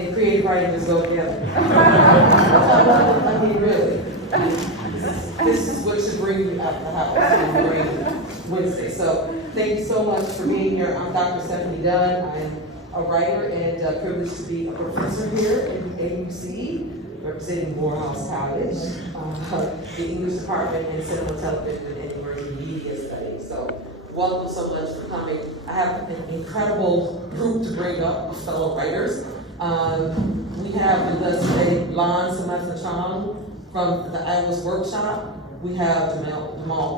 and creative writing just go together. I mean, really. This is what should bring you out of the house on Brain Wednesday. So thank you so much for being here. I'm Dr. Stephane Dunn. I am a writer and privileged to be a professor here in AUC, representing Morehouse College, the English department, and cinema, television, and emerging media studies. So welcome so much for coming. I have an incredible group to bring up of fellow writers. We have with us today Samantha, Chang from the Iowa's Workshop. We have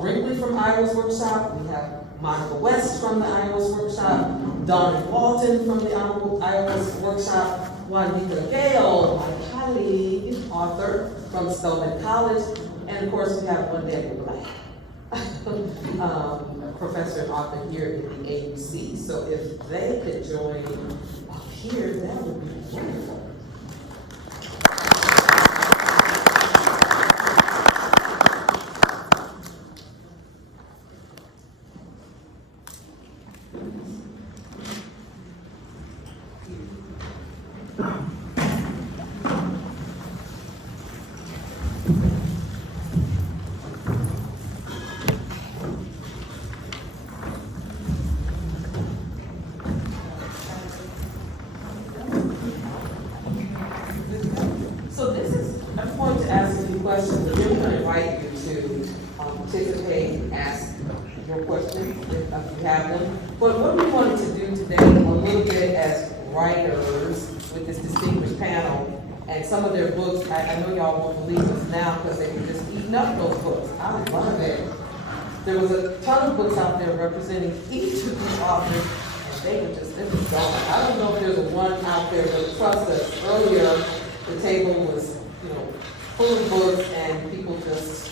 Brinkley from Iowa's Workshop. We have Monica West from the Iowa's Workshop. Dunn and Walton from the Iowa's Workshop. Wandeka Gayle, my colleague, author from Spelman College. And of course, we have Wandeka, professor and author here at the AUC. So if they could join up here, that would be wonderful. But what we wanted to do today, a little bit as writers with this distinguished panel, and some of their books, I know y'all won't believe us now because they were just eating up those books. I love it. There was a ton of books out there representing each of these authors, and they were just gone. I don't know if there's one out there, but trust us, earlier the table was, full of books, and people just,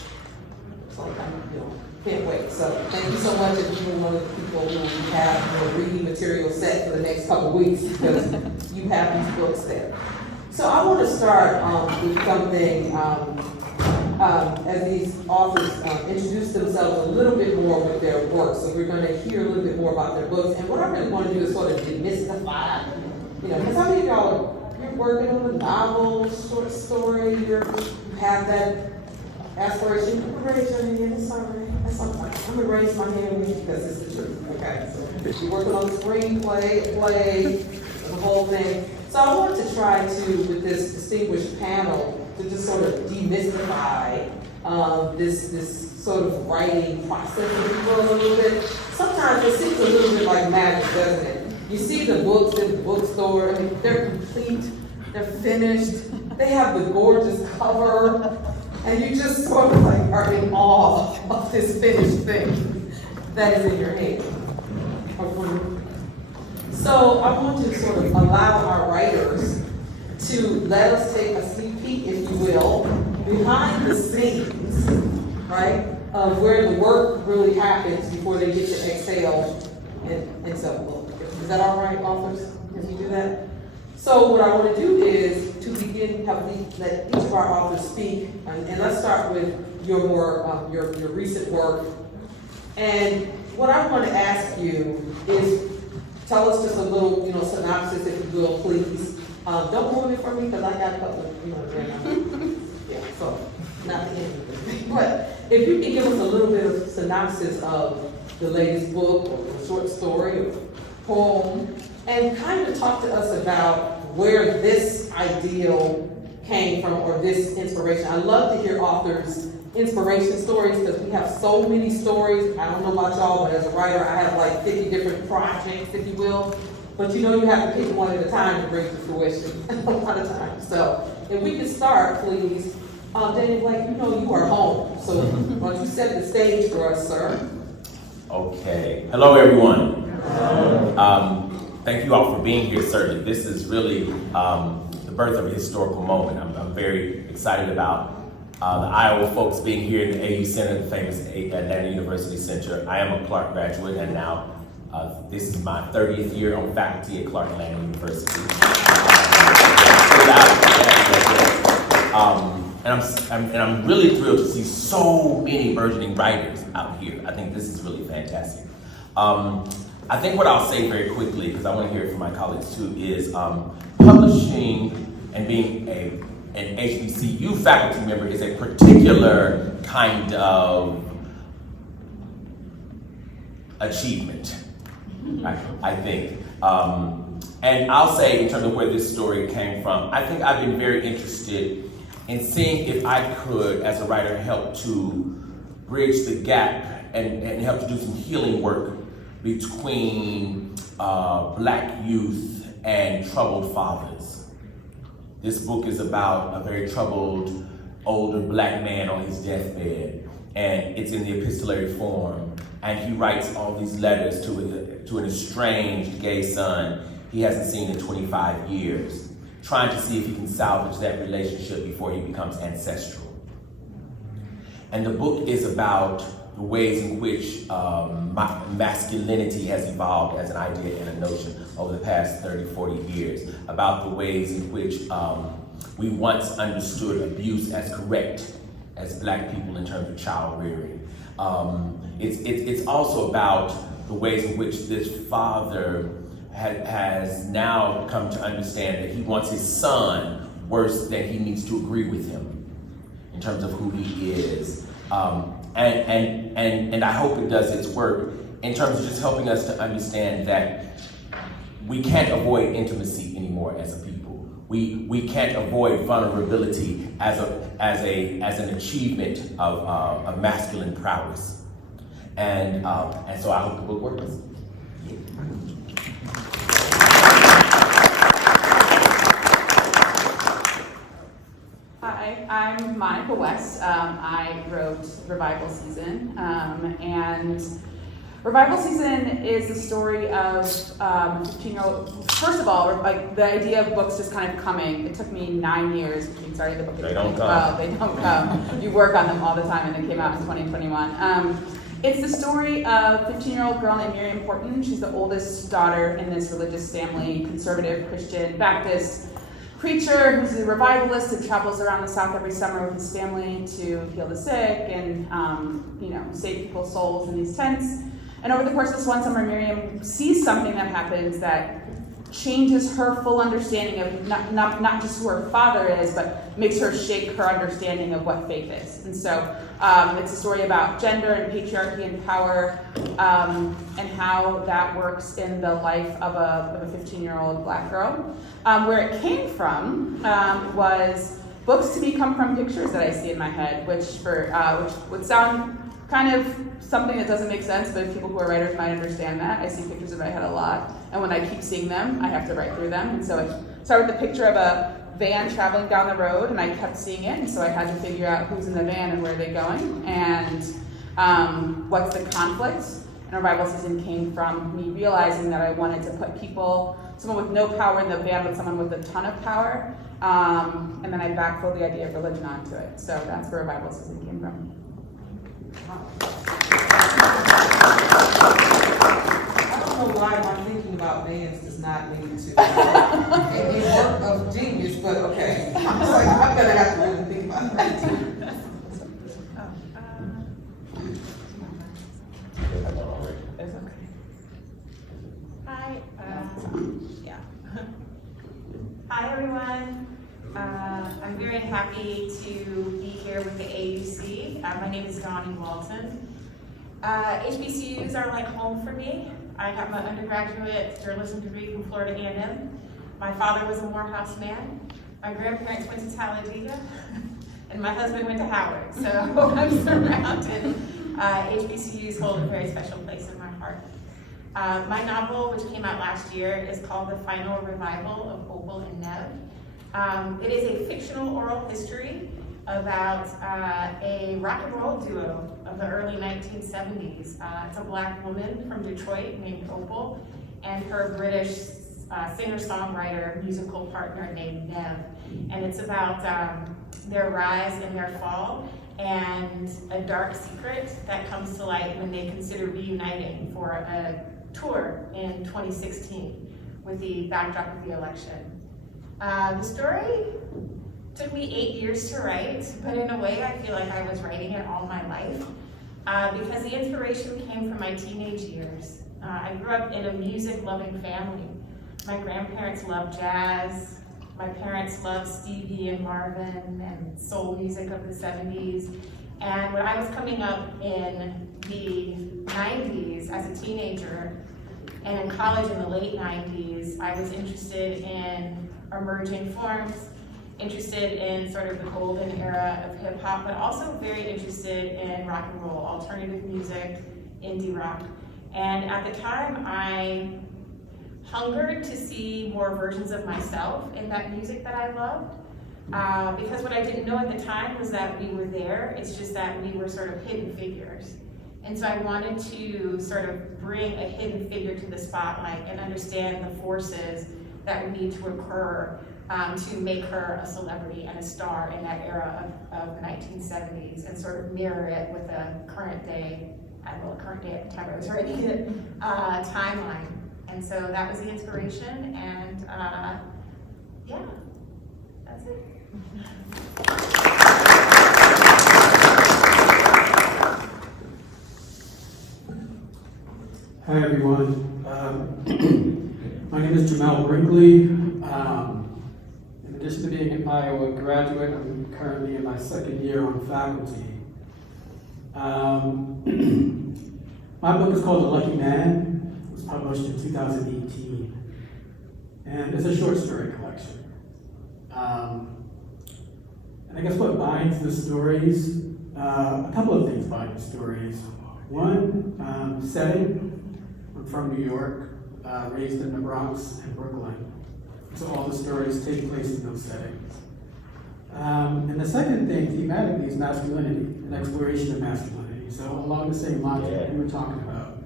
can't wait. So thank you so much if you're one of the people who have your reading material set for the next couple of weeks because you have these books there. So I want to start with something as these authors introduce themselves a little bit more with their work. So we're going to hear a little bit more about their books. And what I really want to do is sort of demystify, because how many of y'all, you're working on a novel, short story, you have that aspiration. You can raise your hand, it's all right. That's all right. I'm going to raise my hand with you because it's the truth. Okay, so you're working on the screenplay, play, the whole thing. So I wanted to try to, with this distinguished panel, to just sort of demystify this sort of writing process, if you will, a little bit. Sometimes it seems a little bit like magic, doesn't it? You see the books in the bookstore, they're complete, they're finished, they have the gorgeous cover, and you just sort of are in awe of this finished thing that is in your hand. So I want to sort of allow our writers to let us take a sneak peek, if you will, behind the scenes, right, of where the work really happens before they get to exhale and so is that all right, authors? Can you do that? So what I want to do is to begin, let each of our authors speak, and let's start with your more your recent work. And what I want to ask you is tell us just a little, synopsis, if you will, please. Don't ruin it for me because I got a couple of, yeah, so not the end of the thing. But if you can give us a little bit of synopsis of the latest book or a short story or poem, and kind of talk to us about where this ideal came from or this inspiration. I love to hear authors' inspiration stories because we have so many stories. I don't know about y'all, but as a writer, I have like 50 different projects, if you will. But you have to pick one at a time to bring to fruition a lot of times. So if we can start, please. Daniel Blake, you are home. So why don't you set the stage for us, sir? Okay. Hello, everyone. Hello. Thank you all for being here, certainly. This is really the birth of a historical moment. I'm very excited about the Iowa folks being here in the AU Center, the famous Atlanta University Center. I am a Clark graduate, and now this is my 30th year on faculty at Clark Atlanta University. And I'm really thrilled to see so many burgeoning writers out here. I think this is really fantastic. I think what I'll say very quickly, because I want to hear it from my colleagues too, is publishing and being an HBCU faculty member is a particular kind of achievement, I think. And I'll say, in terms of where this story came from, I think I've been very interested in seeing if I could, as a writer, help to bridge the gap and help to do some healing work between Black youth and troubled fathers. This book is about a very troubled older Black man on his deathbed, and it's in the epistolary form, and he writes all these letters to an estranged gay son he hasn't seen in 25 years, trying to see if he can salvage that relationship before he becomes ancestral. And the book is about the ways in which masculinity has evolved as an idea and a notion over the past 30, 40 years, about the ways in which we once understood abuse as correct as Black people in terms of child rearing. It's also about the ways in which this father has now come to understand that he wants his son worse than he needs to agree with him in terms of who he is. And I hope it does its work in terms of just helping us to understand that we can't avoid intimacy anymore as a people. We can't avoid vulnerability as an achievement of masculine prowess. And so I hope the book works. Hi, I'm Monica West. I wrote Revival Season, and Revival Season is the story of 15-year-old. First of all, like the idea of books just kind of coming. It took me 9 years between starting the book and They don't come. Well, they don't come. You work on them all the time, and they came out in 2021. It's the story of a 15-year-old girl named Miriam Horton. She's the oldest daughter in this religious family, conservative Christian Baptist preacher who's a revivalist and travels around the South every summer with his family to heal the sick and save people's souls in these tents. And over the course of this one summer, Miriam sees something that happens that changes her full understanding of not just who her father is, but makes her shake her understanding of what faith is. And so it's a story about gender and patriarchy and power, and how that works in the life of a 15-year-old Black girl. Where it came from was books to become from pictures that I see in my head, which would sound kind of something that doesn't make sense, but people who are writers might understand that. I see pictures in my head a lot, and when I keep seeing them, I have to write through them. And so I started with the picture of a van traveling down the road, and I kept seeing it, and so I had to figure out who's in the van and where they're going, and what's the conflict. And Revival Season came from me realizing that I wanted to put someone with no power in the van with someone with a ton of power, and then I backfilled the idea of religion onto it. So that's where Revival Season came from. I don't know why my thinking about bands does not lead to a work of genius, but okay. I'm just like, I'm gonna have to really think about that. It's okay. Hi, Hi everyone. I'm very happy to be here with the AUC. My name is Dawnie Walton. HBCUs are like home for me. I have my undergraduate journalism degree from Florida A&M. My father was a Morehouse man. My grandparents went to Talladega, and my husband went to Howard. So I'm surrounded. HBCUs hold a very special place in my heart. My novel, which came out last year, is called The Final Revival of Opal and Nev. It is a fictional oral history about a rock and roll duo of the early 1970s. It's a Black woman from Detroit named Opal and her British singer-songwriter musical partner named Nev. And it's about their rise and their fall and a dark secret that comes to light when they consider reuniting for a tour in 2016 with the backdrop of the election. The story took me 8 years to write, but in a way I feel like I was writing it all my life because the inspiration came from my teenage years. I grew up in a music-loving family. My grandparents loved jazz. My parents loved Stevie and Marvin and soul music of the 70s. And when I was coming up in the 90s as a teenager, and in college in the late 90s, I was interested in emerging forms, interested in sort of the golden era of hip hop, but also very interested in rock and roll, alternative music, indie rock. And at the time, I hungered to see more versions of myself in that music that I loved. Because what I didn't know at the time was that we were there, it's just that we were sort of hidden figures. And so I wanted to sort of bring a hidden figure to the spotlight and understand the forces that would need to occur to make her a celebrity and a star in that era of the 1970s, and sort of mirror it with a current day at the time I was writing it, timeline. And so that was the inspiration, and yeah, that's it. Hi everyone. My name is Jamel Brinkley. In addition to being an Iowa graduate, I'm currently in my second year on faculty. My book is called The Lucky Man. It was published in 2018. And it's a short story collection. And I guess what binds the stories, a couple of things bind the stories. One, setting. I'm from New York, raised in the Bronx and Brooklyn. So all the stories take place in those settings. And the second thing, thematically, is masculinity, an exploration of masculinity. So along the same lines that you were talking about.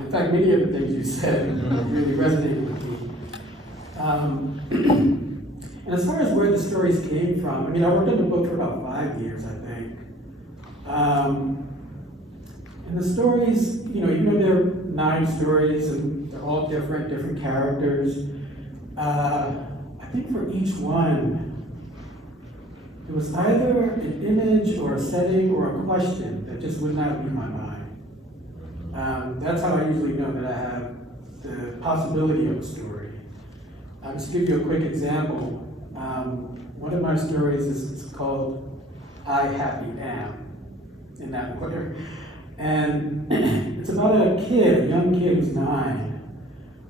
In fact, many of the things you said really resonated with me. And as far as where the stories came from, I mean, I worked on the book for about 5 years, I think. And the stories, even though there are 9 stories and they're all different characters, I think for each one, it was either an image or a setting or a question that just would not leave my mind. That's how I usually know that I have the possibility of a story. Just to give you a quick example, one of my stories is called I Happy Am, in that order. And it's about a young kid who's 9.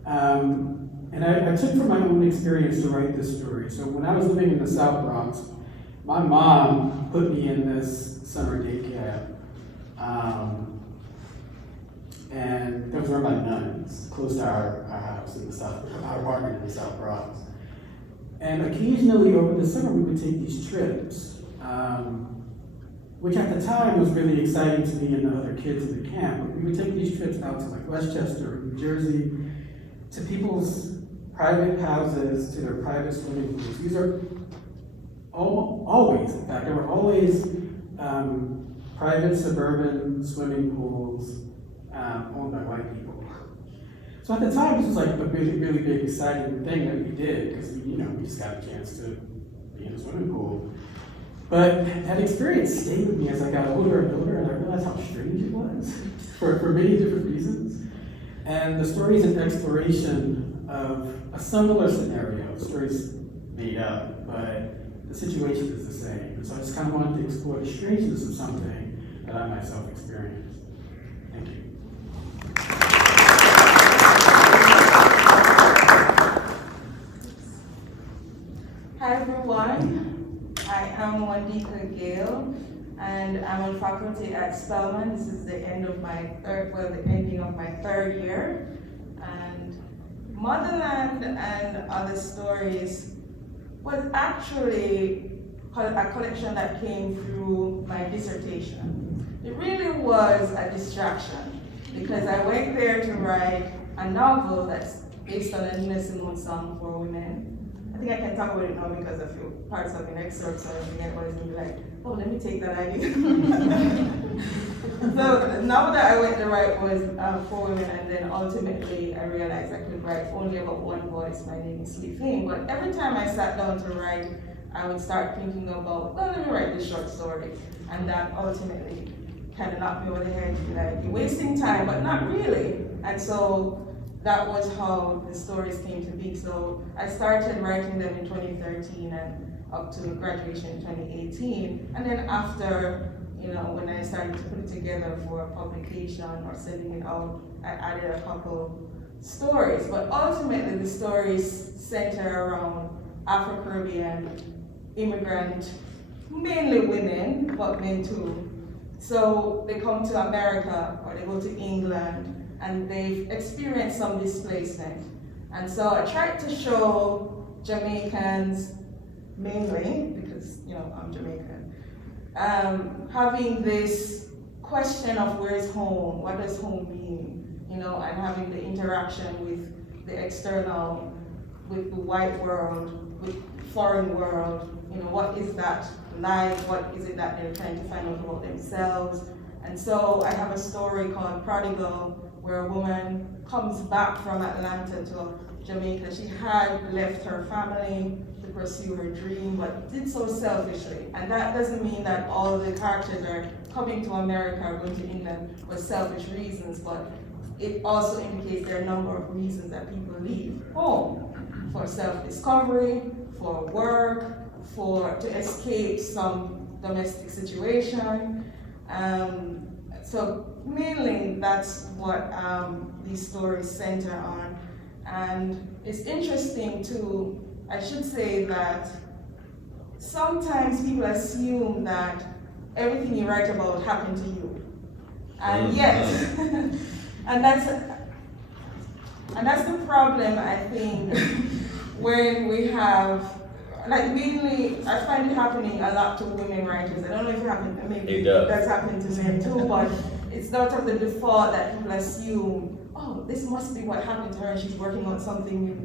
And I took from my own experience to write this story. So when I was living in the South Bronx, my mom put me in this summer day camp. And that was run by nuns, close to our house in the South, our apartment in the South Bronx. And occasionally over the summer we would take these trips, which at the time was really exciting to me and the other kids in the camp. But we would take these trips out to like Westchester, New Jersey, to people's private houses, to their private swimming pools. These are always, in fact, there were always private suburban swimming pools owned by white people. So at the time, this was like a really, really big, exciting thing that we did, because we just got a chance to be in a swimming pool. But that experience stayed with me as I got older and older, and I realized how strange it was for many different reasons. And the story is an exploration of a similar scenario. The story's made up, but the situation is the same. And so I just kind of wanted to explore the strangeness of something that I myself experienced. Thank you. Hi everyone, I am Wandeka Gayle, and I'm on faculty at Spelman. This is the ending of my third year. And Motherland and Other Stories was actually a collection that came through my dissertation. It really was a distraction, because I went there to write a novel that's based on a Nina Simone song for women. I think I can talk about it now because a few parts of the excerpts are everybody's gonna be like, oh, let me take that idea. So the novel that I went to write was for women, and then ultimately I realized I could write only about one voice. My name is Stephane. But every time I sat down to write, I would start thinking about, well, let me write this short story. And that ultimately kind of knocked me over the head, like, you're wasting time, but not really. And so that was how the stories came to be. So I started writing them in 2013 and up to graduation in 2018. And then after, when I started to put it together for publication or sending it out, I added a couple stories. But ultimately, the stories center around Afro-Caribbean immigrant, mainly women, but men too. So they come to America or they go to England and they've experienced some displacement. And so I tried to show Jamaicans mainly, because I'm Jamaican, having this question of where is home, what does home mean, and having the interaction with the external, with the white world, with foreign world, what is that like, what is it that they're trying to find out about themselves. And so I have a story called Prodigal, where a woman comes back from Atlanta to Jamaica. She had left her family to pursue her dream, but did so selfishly. And that doesn't mean that all the characters are coming to America or going to England for selfish reasons, but it also indicates there are a number of reasons that people leave home: for self-discovery, for work, to escape some domestic situation. So mainly that's what these stories center on. And it's interesting too, I should say that sometimes people assume that everything you write about happened to you. And yet, and that's the problem, I think, when we have, mainly, I find it happening a lot to women writers. I don't know if it happened, maybe that's happened to men too, but it's not of the default that people assume, oh, this must be what happened to her and she's working on something,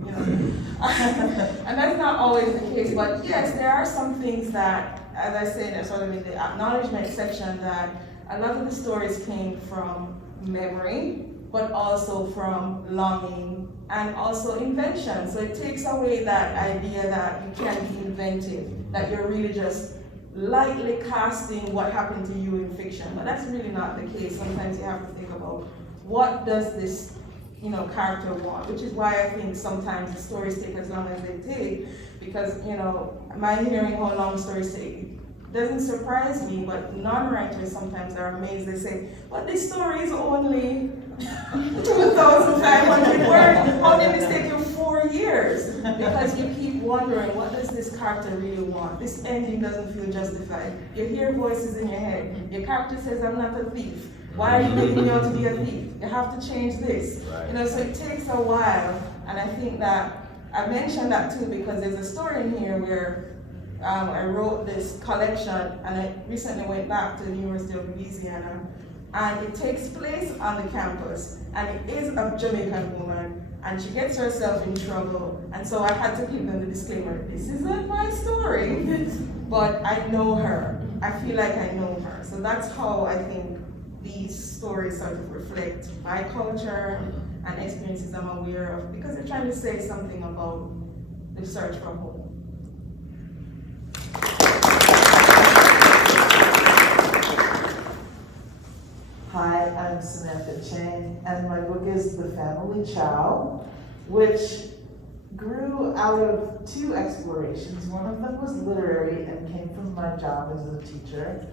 And that's not always the case, but yes, there are some things that, as I said, sort of in the acknowledgement section, that a lot of the stories came from memory, but also from longing and also invention. So it takes away that idea that you can be inventive, that you're really just lightly casting what happened to you in fiction. But that's really not the case. Sometimes you have to think about what does this character want, which is why I think sometimes the stories take as long as they take, because my hearing how long stories take doesn't surprise me, but non-writers sometimes are amazed. They say, but this story is only 2,500 words. How did this take you 4 years? Because you keep wondering, what does this character really want? This ending doesn't feel justified. You hear voices in your head. Your character says, I'm not a thief. Why are you making me out to be a thief? You have to change this. Right. So it takes a while, and I think that I mentioned that too because there's a story in here where I wrote this collection, and I recently went back to the University of Louisiana, and it takes place on the campus, and it is a Jamaican woman, and she gets herself in trouble, and so I had to give them the disclaimer, this isn't my story, but I know her. I feel like I know her. So that's how I think these stories sort of reflect my culture and experiences I'm aware of, because they're trying to say something about the search for home. Hi, I'm Samantha Chang, and my book is The Family Chow, which grew out of two explorations. One of them was literary and came from my job as a teacher.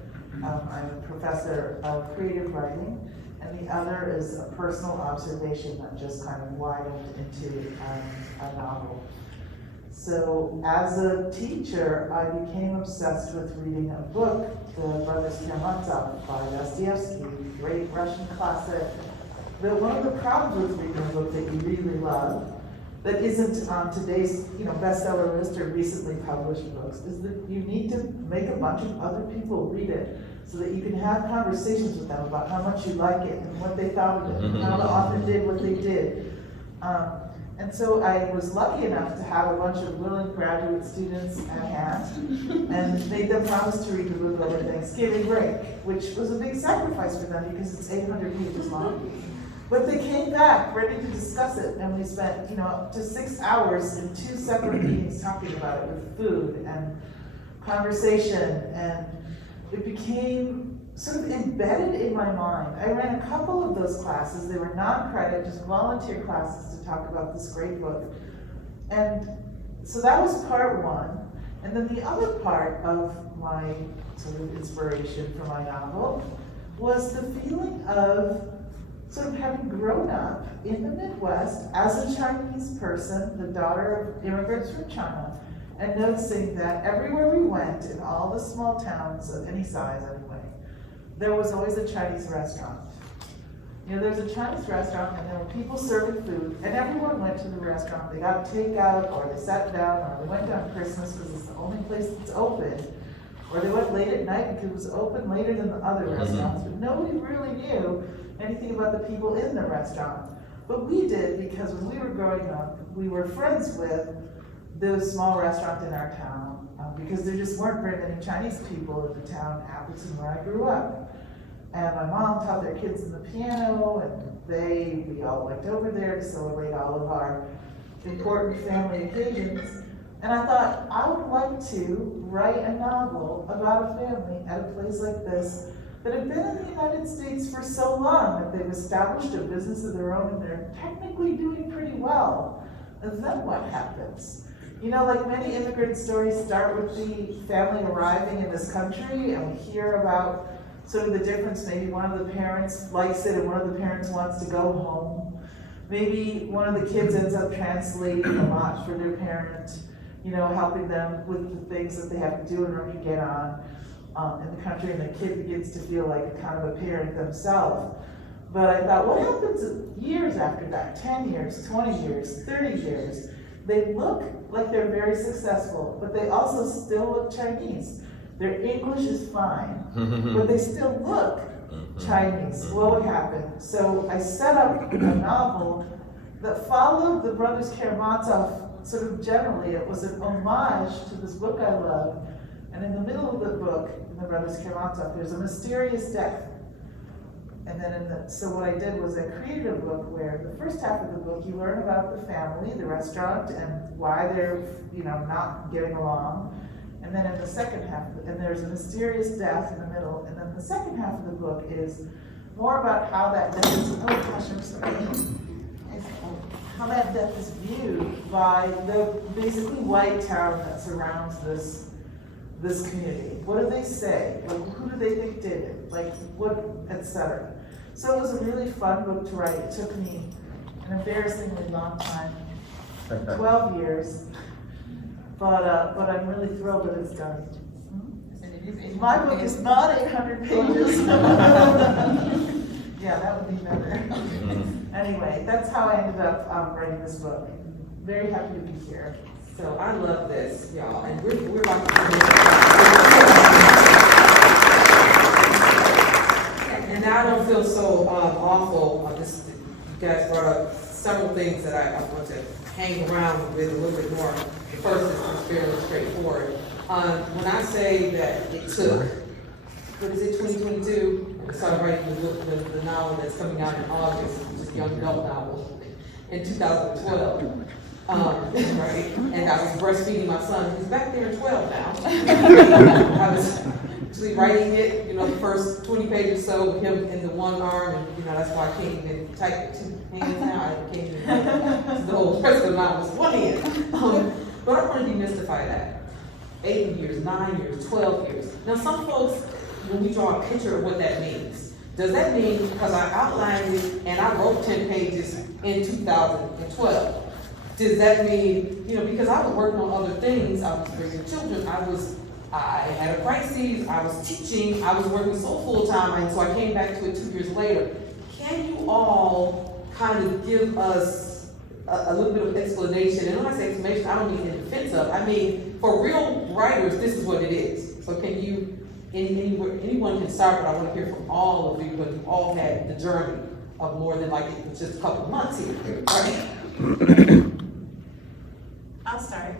I'm a professor of creative writing, and the other is a personal observation that just kind of widened into a novel. So as a teacher, I became obsessed with reading a book, The Brothers Karamazov by Dostoevsky, great Russian classic. But one of the problems with reading a book that you really love, that isn't on today's bestseller list or recently published books, is that you need to make a bunch of other people read it so that you can have conversations with them about how much you like it and what they thought of it, and how the author did what they did. And so I was lucky enough to have a bunch of willing graduate students at hand and made them promise to read the book over Thanksgiving break, which was a big sacrifice for them because it's 800 pages long. But they came back ready to discuss it, and we spent up to 6 hours in 2 separate meetings talking about it with food and conversation, and it became sort of embedded in my mind. I ran a couple of those classes. They were non-credit, just volunteer classes to talk about this great book. And so that was part one. And then the other part of my sort of inspiration for my novel was the feeling of sort of having grown up in the Midwest as a Chinese person, the daughter of immigrants from China, and noticing that everywhere we went, in all the small towns of any size anyway, there was always a Chinese restaurant. You know, there's a Chinese restaurant and there were people serving food, and everyone went to the restaurant. They got takeout, or they sat down, or they went down Christmas because it's the only place that's open, or they went late at night because it was open later than the other restaurants, but nobody really knew anything about the people in the restaurant. But we did, because when we were growing up, we were friends with the small restaurant in our town, because there just weren't very many Chinese people in the town, Appleton, where I grew up. And my mom taught their kids the piano, and we all went over there to celebrate all of our important family occasions. And I thought, I would like to write a novel about a family at a place like this that had been in the United States for so long, that they've established a business of their own and they're technically doing pretty well. And then what happens? You know, like many immigrant stories start with the family arriving in this country, and we hear about sort of the difference. Maybe one of the parents likes it and one of the parents wants to go home. Maybe one of the kids ends up translating a lot for their parent, you know, helping them with the things that they have to do in order to get on in the country, and the kid begins to feel like kind of a parent themselves. But I thought, what happens years after that? 10 years, 20 years, 30 years? They look like they're very successful, but they also still look Chinese. Their English is fine, but they still look Chinese. What would happen? So I set up a novel that followed the Brothers Karamazov sort of generally. It was an homage to this book I love. And in the middle of the book, in the Brothers Karamazov, there's a mysterious death. And then so what I did was I created a book where the first half of the book you learn about the family, the restaurant, and why they're, you know, not getting along. And then in the second half, and there's a mysterious death in the middle. And then the second half of the book is more about how that death is, oh gosh, I'm sorry. How that death is viewed by the basically white town that surrounds this community. What do they say? Like, who do they think did it? Like, what, etc. So it was a really fun book to write. It took me an embarrassingly long time, 12 years. But I'm really thrilled that it's done. My book is not 800 pages. Yeah, that would be better. Anyway, that's how I ended up writing this book. Very happy to be here. So I love this, y'all, and we're about to and now I don't feel so awful. You guys brought up several things that I want to hang around with a little bit more. The first is fairly straightforward. When I say that it took, what is it, 2022? I started writing the novel that's coming out in August, which is a young adult novel, in 2012. Right, and I was breastfeeding my son, who's back there at 12 now. I was actually writing it, you know, the first 20 pages or so with him in the one arm, and you know, that's why I can't even type it two hands now. I can't even the whole rest of the novel was one hand. But I want to demystify that. 8 years, 9 years, 12 years. Now some folks, when we draw a picture of what that means, does that mean because I outlined it and I wrote 10 pages in 2012? Does that mean, you know, because I was working on other things, I was raising children, I had a crisis, I was teaching, I was working so full-time, and so I came back to it 2 years later. Can you all kind of give us a little bit of explanation? And when I say explanation, I don't mean in defense of, I mean, for real writers, this is what it is. So can you, anyone can start, but I want to hear from all of you, because you all had the journey of more than like just a couple of months here, right? I'll start.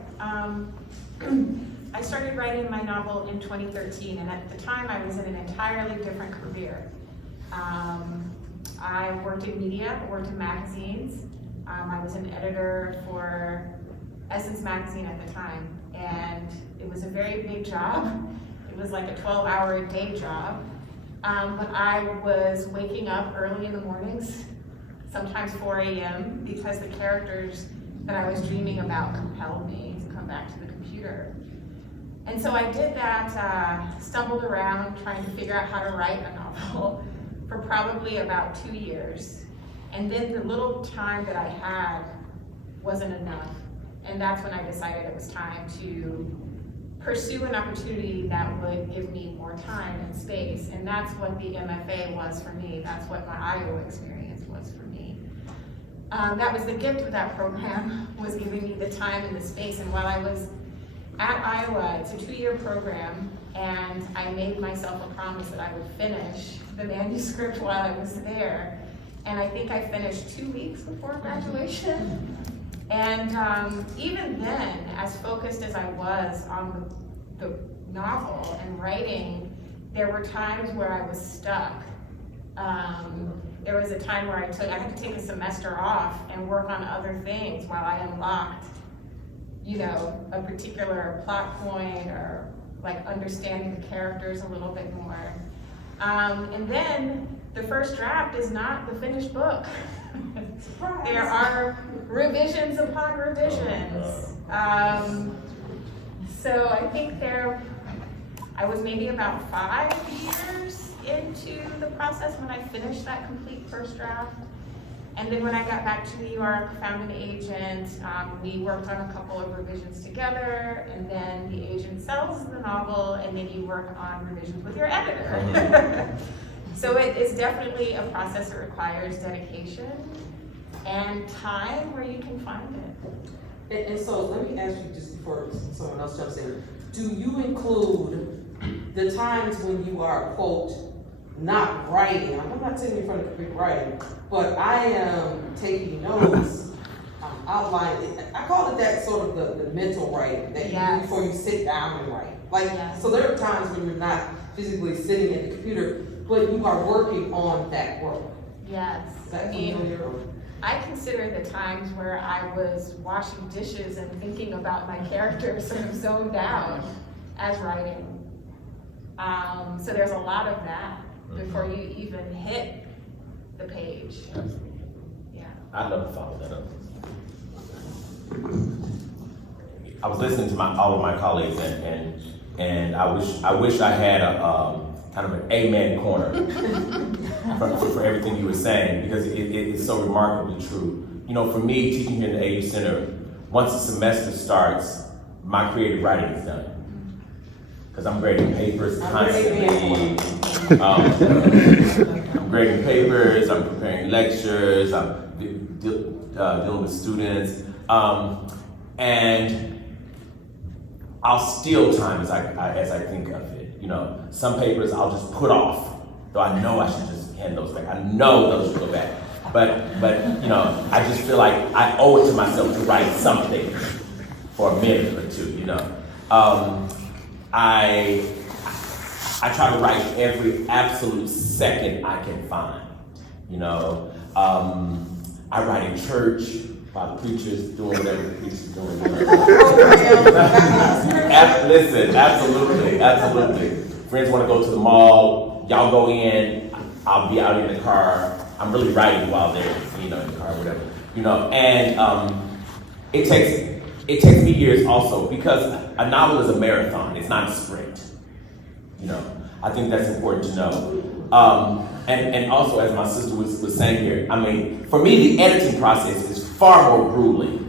I started writing my novel in 2013, and at the time I was in an entirely different career. I worked in media, I worked in magazines. I was an editor for Essence magazine at the time, and it was a very big job. It was like a 12-hour-a-day job. But I was waking up early in the mornings, sometimes 4 a.m., because the characters that I was dreaming about compelled me to come back to the computer. And so I did that, stumbled around trying to figure out how to write a novel for probably about 2 years. And then the little time that I had wasn't enough. And that's when I decided it was time to pursue an opportunity that would give me more time and space. And that's what the MFA was for me. That's what my Iowa experience was for me. That was the gift of that program, was giving me the time and the space. And while I was at Iowa, it's a 2-year program, and I made myself a promise that I would finish the manuscript while I was there. And I think I finished 2 weeks before graduation. And even then, as focused as I was on the novel and writing, there were times where I was stuck. There was a time where I had to take a semester off and work on other things while I unlocked, a particular plot point, or like understanding the characters a little bit more. And then the first draft is not the finished book. There are revisions upon revisions. So I think I was maybe about 5 years into the process when I finished that complete first draft. And then when I got back to New York, found an agent, we worked on a couple of revisions together, and then the agent sells the novel, and then you work on revisions with your editor. So it's definitely a process that requires dedication and time where you can find it. And so let me ask you, just before someone else jumps in, do you include the times when you are, quote, not writing? I'm not sitting in front of the computer writing, but I am taking notes, I'm outlining. I call it that sort of the mental writing that you do before you sit down and write. So there are times when you're not physically sitting at the computer, but you are working on that work. Yes. I consider the times where I was washing dishes and thinking about my characters sort of zoned out as writing. So there's a lot of that before you even hit the page. Yeah. I'd love to follow that up. I was listening to all of my colleagues, and I wish I had a kind of an amen corner for everything you were saying, because it is so remarkably true. For me, teaching here in the AU Center, once the semester starts, my creative writing is done. Because I'm grading papers constantly. I'm grading papers, I'm preparing lectures, I'm dealing with students. And I'll steal time as I think of it. Some papers I'll just put off, though I know I should just hand those back. I know those should go back. But I just feel like I owe it to myself to write something for a minute or two, I try to write every absolute second I can find, I write in church while the preacher's doing whatever the preacher's doing. Listen, absolutely. Friends want to go to the mall, y'all go in, I'll be out in the car. I'm really writing while they're, in the car or whatever, and it takes me years also, because a novel is a marathon, it's not a sprint. I think that's important to know. And also, as my sister was saying here, for me, the editing process is far more grueling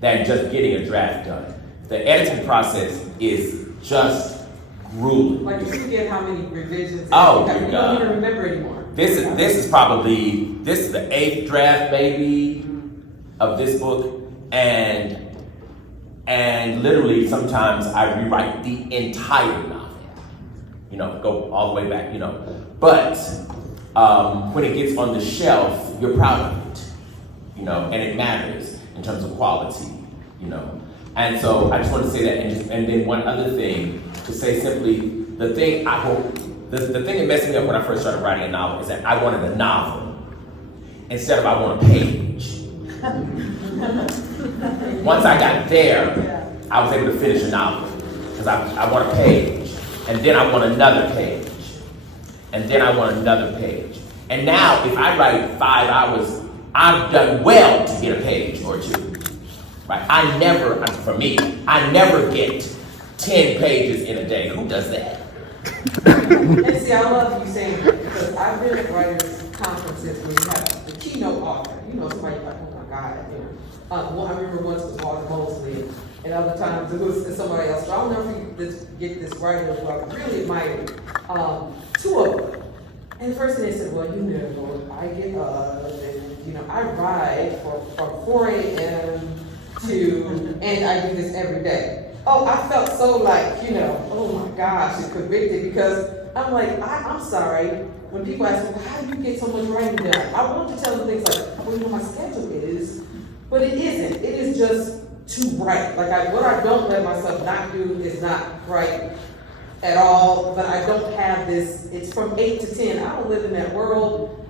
than just getting a draft done. The editing process is just grueling. Like, you forget how many revisions. Oh, you don't even remember anymore. This is the 8th draft maybe of this book, and literally sometimes I rewrite the entire novel. Go all the way back. But when it gets on the shelf, you're proud of it. And it matters in terms of quality. And so I just want to say that, and then one other thing to say simply, the thing that messed me up when I first started writing a novel is that I wanted a novel instead of I want a page. Once I got there, I was able to finish a novel because I want a page, and then I want another page, and then I want another page. And now, if I write 5 hours, I've done well to get a page or 2. Right? I never get 10 pages in a day. Who does that? And see, I love you saying that because I've been at writers' conferences where you have the keynote author. Somebody like, oh my God. Well, I remember once it was Walton mostly, and other times it was somebody else. So I'll never get this writer who I really admired. 2 of them. And the first thing they said, well, I get up and, I ride from 4 a.m. and I do this every day. Oh, I felt so like, oh my gosh, it's convicted because I'm like, I'm sorry. When people ask me, well, how do you get so much writing done? I want to tell them things like, well, my schedule is, but it isn't. It is just to write. Like what I don't let myself not do is not write at all, but I don't have this, it's from 8 to 10. I don't live in that world,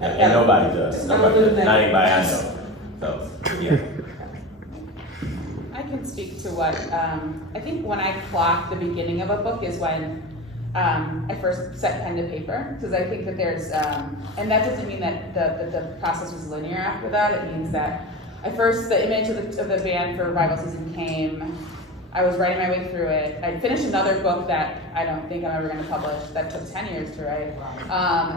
And nobody does. Not anybody I know. So, yeah. I can speak to what, I think when I clock the beginning of a book is when I first set pen to paper, because I think that there's, and that doesn't mean that the process was linear after that. It means that the image of the band for revival season came. I was writing my way through it. I finished another book that I don't think I'm ever going to publish that took 10 years to write.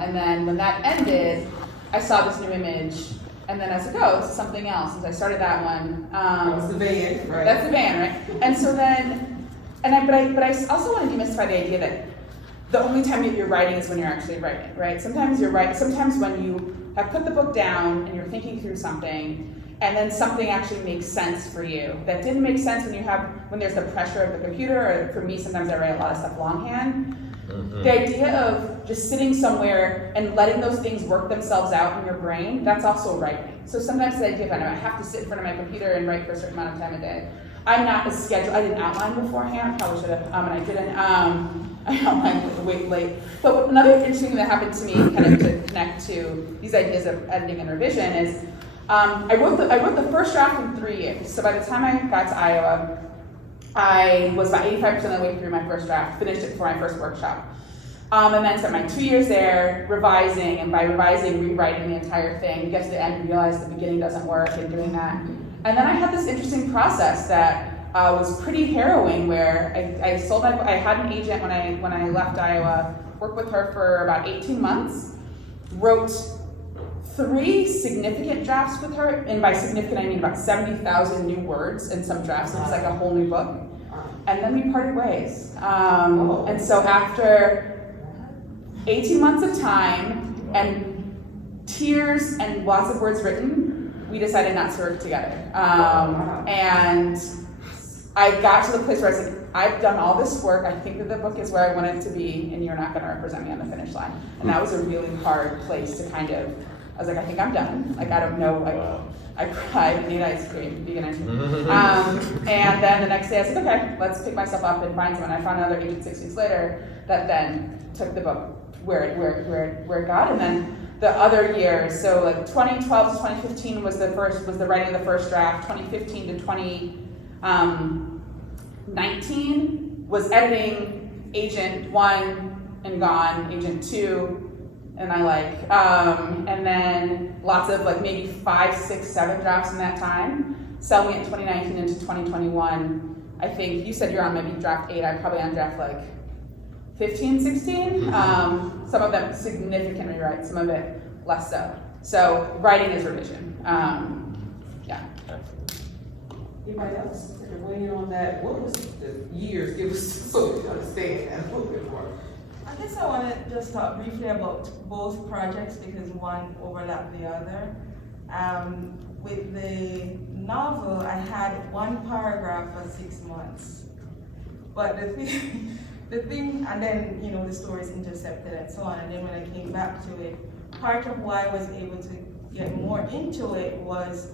And then when that ended, I saw this new image, and then I said, oh, this is something else. And so I started that one. That's the band, right? That's the band, right? And so then, but I also want to demystify the idea that the only time that you're writing is when you're actually writing, right? Sometimes you're right. Sometimes when you have put the book down and you're thinking through something, and then something actually makes sense for you. That didn't make sense when there's the pressure of the computer, or for me, sometimes I write a lot of stuff longhand. Mm-hmm. The idea of just sitting somewhere and letting those things work themselves out in your brain, that's also writing. So sometimes the idea of, I have to sit in front of my computer and write for a certain amount of time a day. I'm not as scheduled. I didn't outline beforehand. I probably should have, and I didn't. I outlined way late. But another interesting thing that happened to me, kind of to connect to these ideas of editing and revision, is I wrote the first draft in 3 years. So by the time I got to Iowa, I was about 85% of the way through my first draft, finished it for my first workshop. And then spent my 2 years there revising, and by revising, rewriting the entire thing. You get to the end and realize the beginning doesn't work, and doing that. And then I had this interesting process that was pretty harrowing, where I had an agent when I left Iowa, worked with her for about 18 months, wrote 3 significant drafts with her, and by significant I mean about 70,000 new words in some drafts. It was like a whole new book. And then we parted ways. And so after 18 months of time and tears and lots of words written, we decided not to work together. And I got to the place where I said, I've done all this work, I think that the book is where I want it to be, and you're not going to represent me on the finish line. And that was a really hard place to kind of, I was like, I think I'm done. Like, I don't know, I cried, need ice cream, vegan ice cream. And then the next day I said, okay, let's pick myself up and find someone. I found another agent 6 weeks later that then took the book where it got. And then the other years, so like 2012 to 2015 was the writing of the first draft. 2015 to 2019 was editing Agent 1 and gone, Agent 2. And and then lots of like maybe 5, 6, 7 drafts in that time. Selling it 2019 into 2021. I think you said you're on maybe draft 8. I'm probably on draft like 15, 16. Some of them significant rewrites, some of it less so. So writing is revision. Yeah. Anybody else weigh in on that? What was the years? Give us so we understand that a little bit more. I guess I want to just talk briefly about both projects because one overlapped the other. With the novel, I had 1 paragraph for 6 months. But the thing, and then, the stories intercepted and so on. And then when I came back to it, part of why I was able to get more into it was,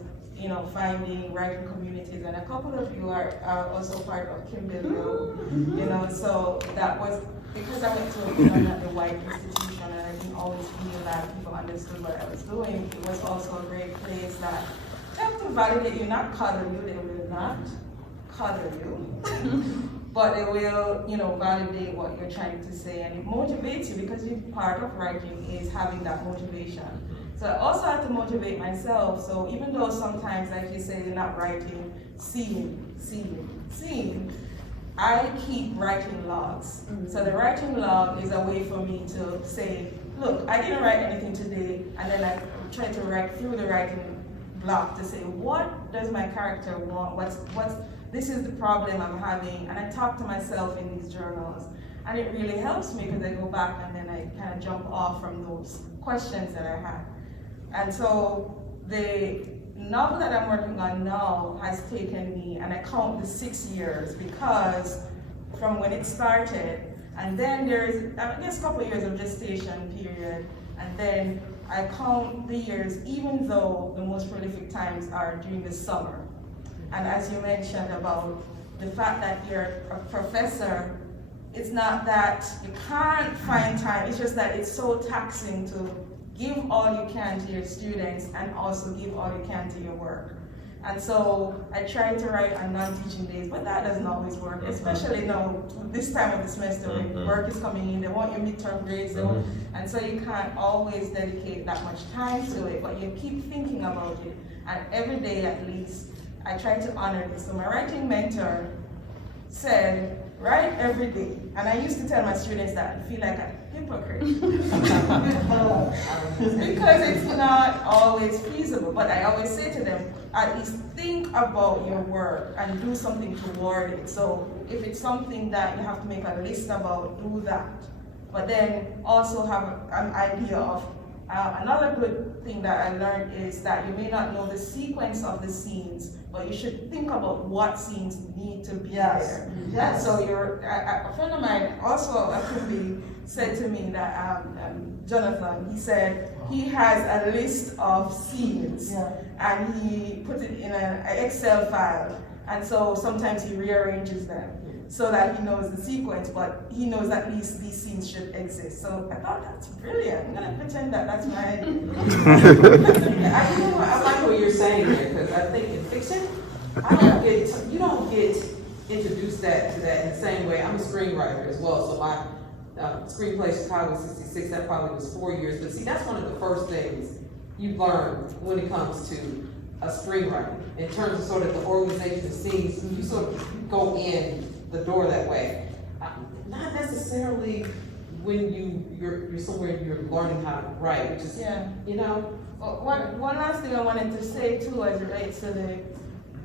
finding writing communities. And a couple of you are also part of Kimberville, so that was, because I went to a white institution and I didn't always feel that people understood what I was doing, it was also a great place that they have to validate you, not color you, they will not color you. but they will, validate what you're trying to say, and it motivates you because part of writing is having that motivation. So I also have to motivate myself. So even though sometimes, like you say, you're not writing, seeing, I keep writing logs. So the writing log is a way for me to say, look, I didn't write anything today, and then I try to write through the writing block to say, what does my character want? This is the problem I'm having, and I talk to myself in these journals, and it really helps me because I go back and then I kind of jump off from those questions that I had. And so the novel that I'm working on now has taken me, and I count the 6 years because from when it started, and then there's, I guess, a couple of years of gestation period, and then I count the years even though the most prolific times are during the summer. And as you mentioned about the fact that you're a professor, it's not that you can't find time, it's just that it's so taxing to give all you can to your students and also give all you can to your work. And so I try to write on non-teaching days, but that doesn't always work, especially now, this time of the semester when work is coming in, they want your midterm grades, and so you can't always dedicate that much time to it, but you keep thinking about it, and every day at least, I try to honor this. So my writing mentor said, write every day. And I used to tell my students that I feel like a hypocrite. Because it's not always feasible. But I always say to them, at least think about your work and do something toward it. So if it's something that you have to make a list about, do that. But then also have an idea of, another good thing that I learned is that you may not know the sequence of the scenes, but you should think about what scenes need to be there. Yes. So a friend of mine, also a Kumbi, said to me that, Jonathan, he said he has a list of scenes and he puts it in an Excel file, and so sometimes he rearranges them so that he knows the sequence, but he knows at least these scenes should exist. So I thought that's brilliant. I'm gonna pretend that that's my idea. I like what you're saying there, because I think in fiction, you don't get introduced to that in the same way. I'm a screenwriter as well, so my screenplay Chicago 66, that probably was 4 years. But see, that's one of the first things you learn when it comes to a screenwriting, in terms of sort of the organization of scenes. You sort of go in the door that way. Not necessarily when you're somewhere and you're learning how to write, which is, One last thing I wanted to say too, as it relates to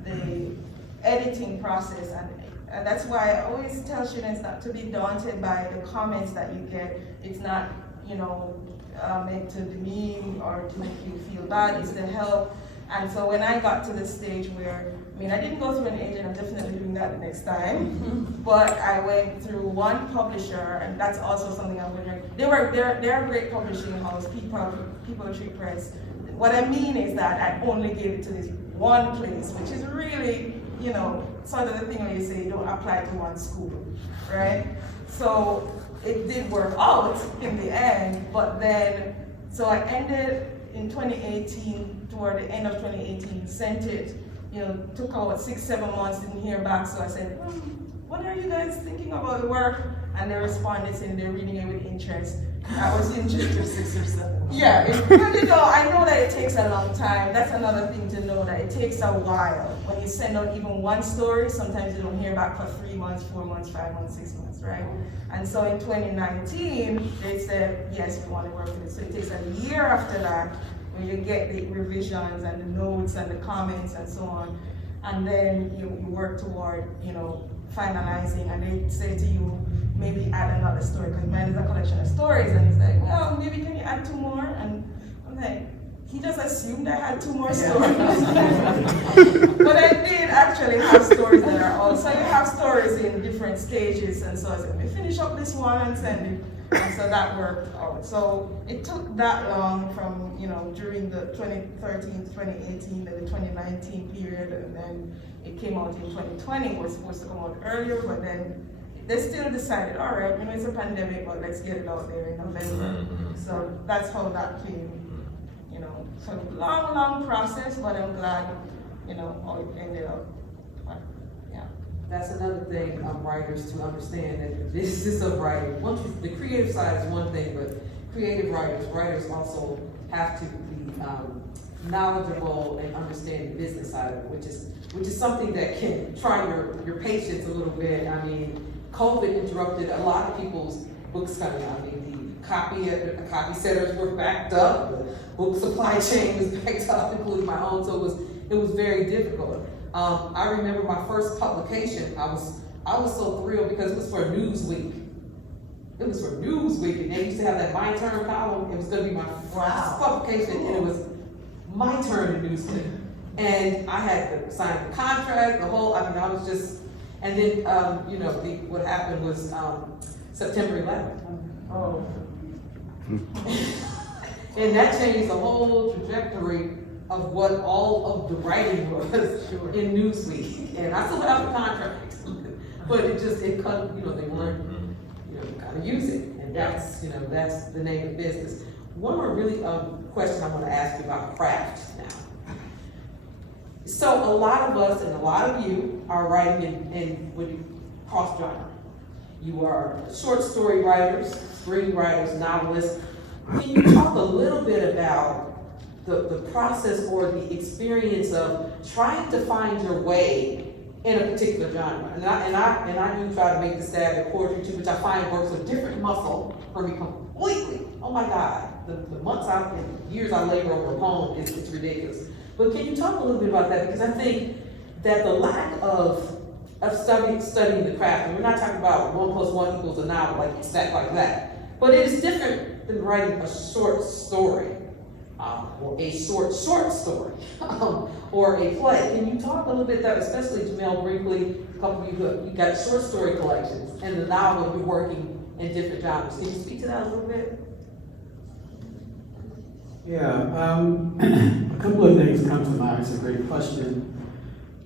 the editing process, and that's why I always tell students not to be daunted by the comments that you get. It's not, meant to demean or to make you feel bad, it's to help. And so when I got to the stage where, I didn't go through an agent, I'm definitely doing that the next time, but I went through one publisher, and that's also something I'm going to, they're a great publishing house, People Tree Press. What I mean is that I only gave it to this one place, which is really, sort of the thing where you say you don't apply to one school, right? So it did work out in the end, but then, so I ended in 2018, toward the end of 2018, sent it, took about 6-7 months, didn't hear back, so I said, what are you guys thinking about the work? And they responded saying they're reading it with interest. I was interested. 6 or 7 months. Yeah, I know that it takes a long time. That's another thing to know, that it takes a while. When you send out even one story, sometimes you don't hear back for 3 months, 4 months, 5 months, 6 months, right? And so in 2019, they said, yes, we want to work with it. So it takes a year after that, when you get the revisions and the notes and the comments and so on, and then you work toward, finalizing, and they say to you, maybe add another story, because mine is a collection of stories, and he's like, well, maybe can you add 2 more? And I'm like, he just assumed I had 2 more stories. But I did actually have stories that are all, so you have stories in different stages, and so I said, let me finish up this one and send it. And so that worked out. So it took that long from, during the 2013 to 2018, the 2019 period, and then it came out in 2020. It was supposed to come out earlier, but then they still decided, all right, it's a pandemic, but let's get it out there in November. So that's how that came, So long process, but I'm glad, how it ended up. But, yeah. That's another thing, writers to understand, that this is of writing. The creative side is one thing, but creative writers also have to be knowledgeable and understand the business side of it, which is something that can try your patience a little bit. I mean, COVID interrupted a lot of people's books coming out. I mean, the copy setters were backed up, the book supply chain was backed up, including my own, so it was very difficult. I remember my first publication, I was so thrilled because it was for Newsweek. It was for Newsweek, and they used to have that My Turn column. It was gonna be my first publication, and it was my turn in Newsweek. And I had to sign the contract, I was just, and then, what happened was, September 11th. Oh. And that changed the whole trajectory of what all of the writing was in Newsweek. And I still have the contract, but it cut, they weren't, gotta use it. And that's the name of the business. One more really question I want to ask you about craft now. So a lot of us and a lot of you are writing in cross-genre. You are short story writers, screenwriters, novelists. Can you talk a little bit about the process or the experience of trying to find your way in a particular genre? And I do try to make the stab at poetry too, which I find works a different muscle for me completely. Oh my God, the months and years I labor over a poem it's ridiculous. But can you talk a little bit about that? Because I think that the lack of studying the craft, and we're not talking about 1 + 1 = a novel, like exact like that, but it is different than writing a short story, or a short story, or a play. Can you talk a little bit that, especially Jamel, Brinkley, a couple of you got short story collections, and the novel you're working in different genres. Can you speak to that a little bit? Yeah, a couple of things come to mind. It's a great question.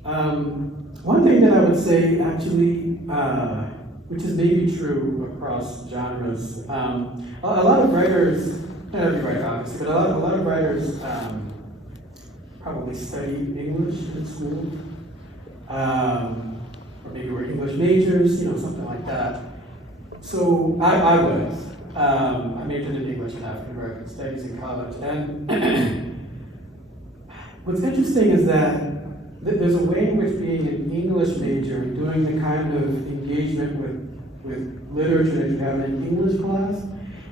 One thing that I would say, actually, which is maybe true across genres, a lot of writers, not every writer obviously, but a lot of writers probably studied English in school, or maybe were English majors, something like that. So I was. I majored in English and African American Studies in college, and what's interesting is that there's a way in which being an English major and doing the kind of engagement with literature that you have in an English class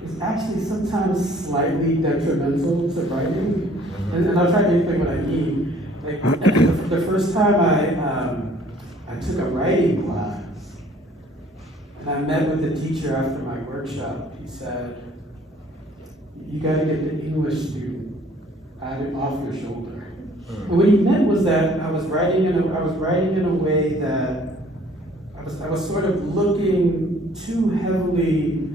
is actually sometimes slightly detrimental to writing. And I'll try to explain what I mean. Like the first time I took a writing class, and I met with the teacher after my workshop. He said, "You got to get the English student out of off your shoulder." And what he meant was that I was writing in a way that I was sort of looking too heavily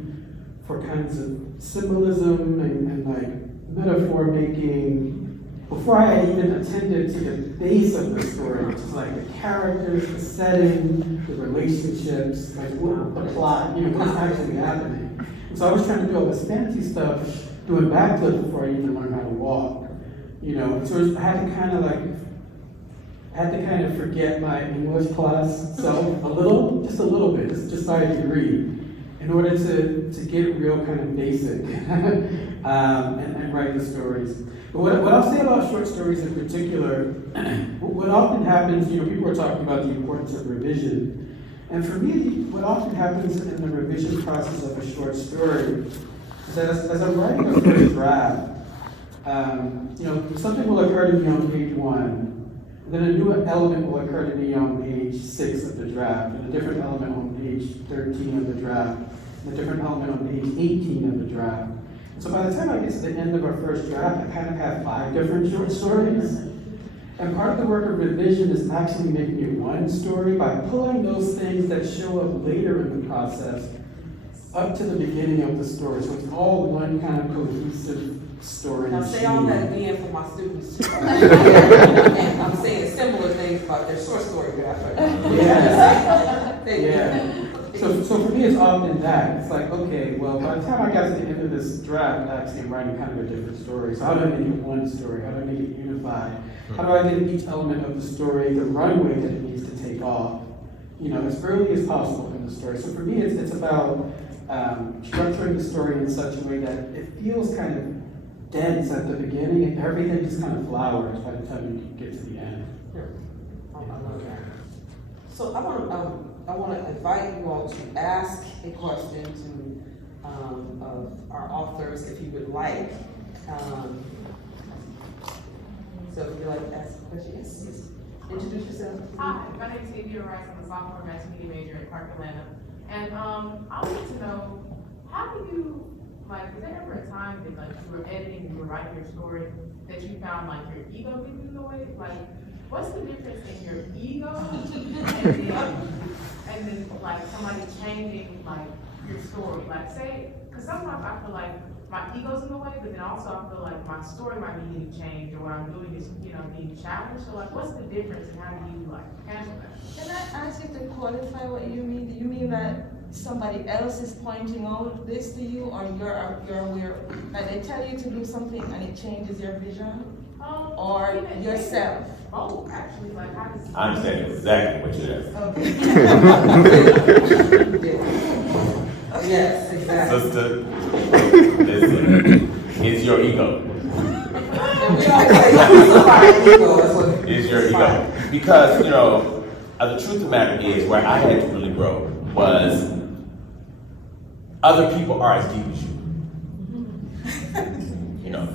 for kinds of symbolism and like metaphor making before I had even attended to the base of the story, which is like the characters, the setting, the relationships, like the plot, what's actually happening. And so I was trying to do all this fancy stuff, doing backflips before I even learned how to walk. So I had to kind of forget my English class self just a little bit, just by a degree, in order to get real kind of basic and write the stories. But what I'll say about short stories in particular, what often happens, people are talking about the importance of revision. And for me, what often happens in the revision process of a short story is that as I'm writing a first draft, something will occur to me on page 1, then a new element will occur to me on page 6 of the draft, and a different element on page 13 of the draft, and a different element on page 18 of the draft. So by the time I get to the end of our first draft, I kind of have 5 different short stories. And part of the work of revision is actually making it one story by pulling those things that show up later in the process up to the beginning of the story. So it's all one kind of cohesive story. Now say all that again for my students too. And I'm saying similar things about their short story draft. Yeah. So for me, it's often that. It's like, okay, well, by the time I got to the end of this draft, actually I'm writing kind of a different story. So how do I make it one story? How do I make it unified? How do I give each element of the story the runway that it needs to take off? as early as possible in the story. So for me, it's about structuring the story in such a way that it feels kind of dense at the beginning, and everything just kind of flowers by the time you get to the end. I love that. So I want to invite you all to ask a question to of our authors, if you would like. So if you'd like to ask a question, yes. Introduce yourself. Hi, my name is Evie Rice. I'm a sophomore mass media major at Park Atlanta. And I would like to know, how do you, was there ever a time that you were editing, you were writing your story, that you found your ego getting in the way? What's the difference in your ego and then somebody changing your story? Say, because sometimes I feel like my ego's in the way, but then also I feel like my story might be getting changed, or what I'm doing is, being challenged. So what's the difference, and how do you handle that? Can I ask you to qualify what you mean? Do you mean that somebody else is pointing out this to you, or you're aware, that they tell you to do something and it changes your vision? Or yourself? Oh, actually, how does I understand exactly what you're asking. Yes, exactly. Sister, listen, it's your ego. It's your ego. Because, the truth of the matter is, where I had to really grow was other people are as deep as you.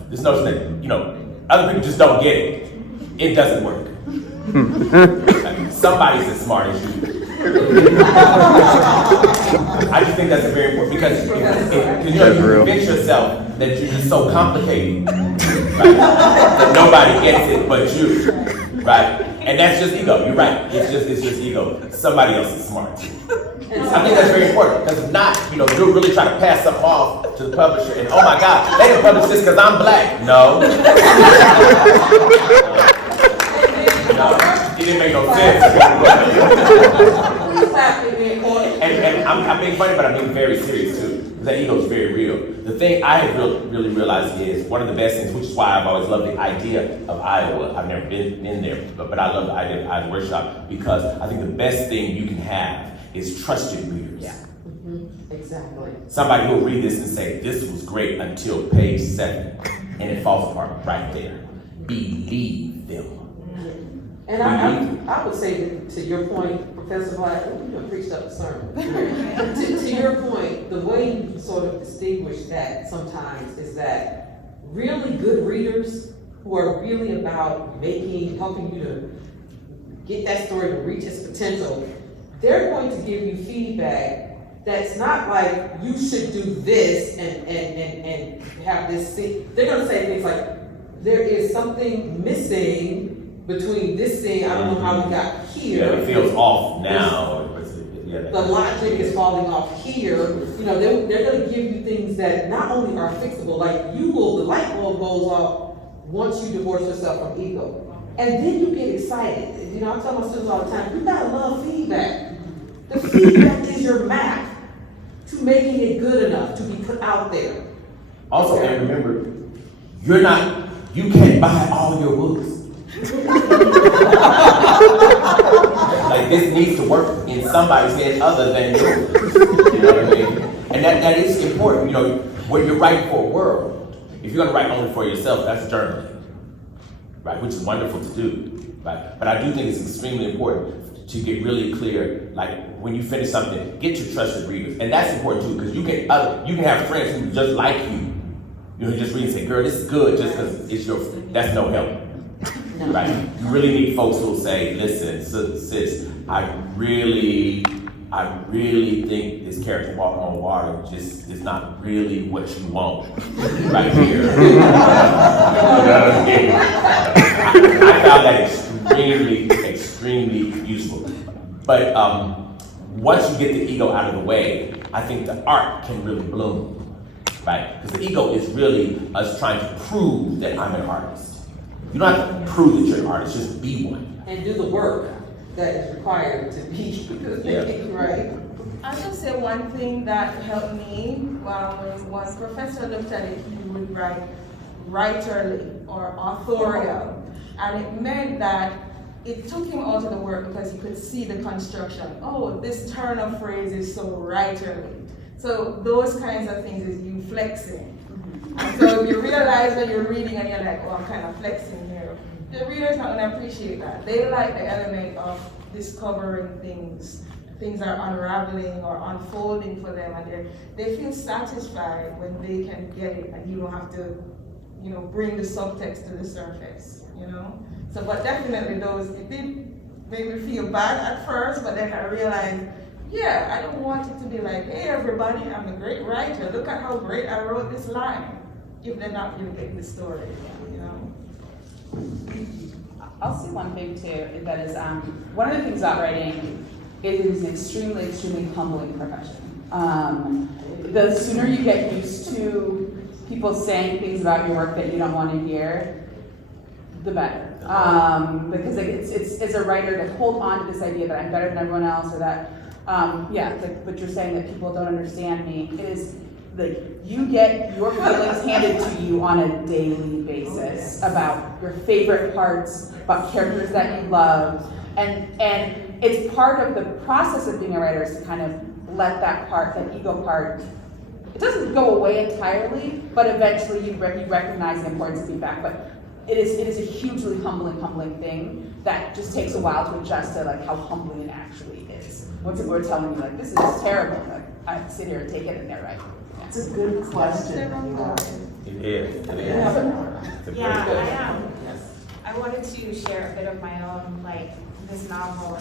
There's no thing. Other people just don't get it. It doesn't work. Somebody's as smart as you. I just think that's very important because you convince yourself that you're just so complicated, right? That nobody gets it but you, right? And that's just ego. You're right. It's just ego. Somebody else is smart. I think that's very important because if not, you'll really try to pass something off to the publisher and oh my God, they didn't publish this because I'm black. No. It didn't make no sense. And I'm being funny, but I'm being very serious too. Because that ego is very real. The thing I have really realized is one of the best things, which is why I've always loved the idea of Iowa. I've never been in there, but I love the idea of Iowa Workshop because I think the best thing you can have is trusted readers. Yeah. Exactly. Somebody who will read this and say, this was great until page 7, and it falls apart right there. Believe them. And I would say that to your point, Professor Black, you preached up the sermon. to your point, the way you sort of distinguish that sometimes is that really good readers who are really about helping you to get that story to reach its potential, they're going to give you feedback that's not like you should do this and have this scene. They're going to say things like, there is something missing between this thing, I don't know how we got here. Yeah, it feels off now. The logic is falling off here. They're going to give you things that not only are fixable, the light bulb goes off once you divorce yourself from ego. And then you get excited. I tell my students all the time, you gotta love feedback. The feedback is your map to making it good enough to be put out there. Also, and remember, you can't buy all your books. This needs to work in somebody's head other than yours. You know what I mean? And that is important. When you're writing for a world, if you're gonna write only for yourself, that's journaling, right? Which is wonderful to do, right? But I do think it's extremely important to get really clear. When you finish something, get your trusted readers, and that's important too, because you can have friends who just like you, who just read and say, "Girl, this is good," just because it's your. That's no help. Right? You really need folks who will say, listen, sis, I really think this character walking on water just is not really what you want right here. I found that extremely useful. But once you get the ego out of the way, I think the art can really bloom, right? Because the ego is really us trying to prove that I'm an artist. You don't have to prove that you're an artist, just be one. And do the work that is required to be right. I'll just say one thing that helped me when one professor looked at it, he would write writerly or authorial. And it meant that it took him out of the work because he could see the construction. Oh, this turn of phrase is so writerly. So those kinds of things is you flexing. And so if you realize when you're reading and you're like, oh, I'm kind of flexing here, the reader's not going to appreciate that. They like the element of discovering things. Things are unraveling or unfolding for them, and they feel satisfied when they can get it and you don't have to, bring the subtext to the surface, So, but definitely it did make me feel bad at first, but then I realized, yeah, I don't want it to be like, hey everybody, I'm a great writer, look at how great I wrote this line, if they're not really getting the story, I'll say one thing too, that is, one of the things about writing, it is an extremely, extremely humbling profession. The sooner you get used to people saying things about your work that you don't want to hear, the better. Because it's as a writer to hold on to this idea that I'm better than everyone else, or that, like what you're saying, that people don't understand me, it is like you get your feelings handed to you on a daily basis about your favorite parts, about characters that you love, and it's part of the process of being a writer is to kind of let that ego part, it doesn't go away entirely, but eventually you recognize the importance of feedback. But it is a hugely humbling thing that just takes a while to adjust to like how humbling it actually is. When people are telling you like, this is terrible, like I have to sit here and take it and they're right. It's a good question. It is. It's a very Yeah, good. I wanted to share a bit of my own, this novel.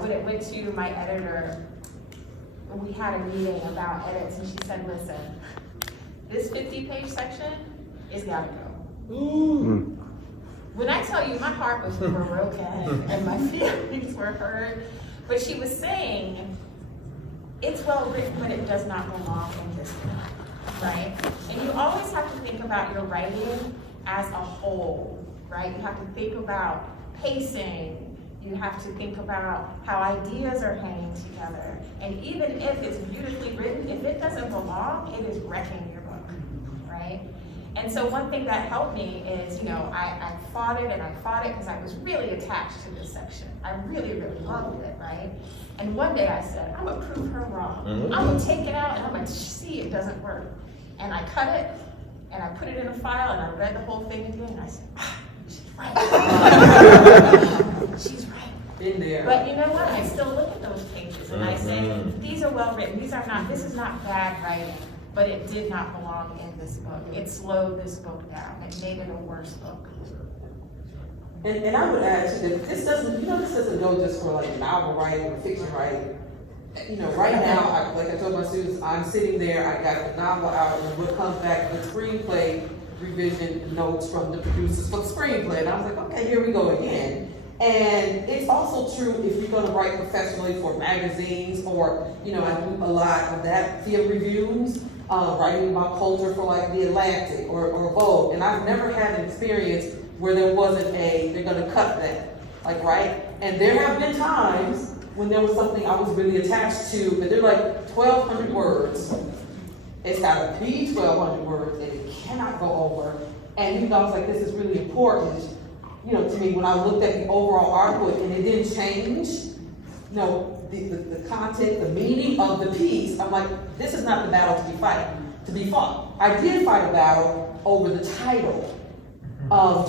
When it went to my editor, we had a meeting about edits, and she said, listen, this 50-page section is gotta go. Ooh. When I tell you my heart was broken and my feelings were hurt, but she was saying, it's well written, but it does not belong in this book, right? And you always have to think about your writing as a whole, right? You have to think about pacing. You have to think about how ideas are hanging together. And even if it's beautifully written, if it doesn't belong, it is wrecking your book, right? And so one thing that helped me is, I fought it because I was really attached to this section. I really, really loved it, right? And one day I said, I'm gonna prove her wrong. I'm gonna take it out and I'm gonna see it doesn't work. And I cut it and I put it in a file and I read the whole thing again and I said, she's right. She's right. Been there. But you know what? I still look at those pages and I say, these are well written. This is not bad writing, but it did not belong in this book. It slowed this book down. It made it a worse book. And I would add too that this doesn't go just for like novel writing or fiction writing. Right now, like I told my students, I'm sitting there, I got the novel out, and what comes back, the screenplay revision notes from the producers for the screenplay. And I was like, okay, here we go again. And it's also true if you're going to write professionally for magazines, or, I do a lot of that, field reviews, writing about culture for like The Atlantic or Vogue. And I've never had an experience where there wasn't they're going to cut that, right? And there have been times when there was something I was really attached to, but they're like 1,200 words. It's got to be 1,200 words, and it cannot go over. And I was like, this is really important, to me, when I looked at the overall output, and it didn't change, the content, the meaning of the piece. I'm like, this is not the battle to be fought. I did fight a battle over the title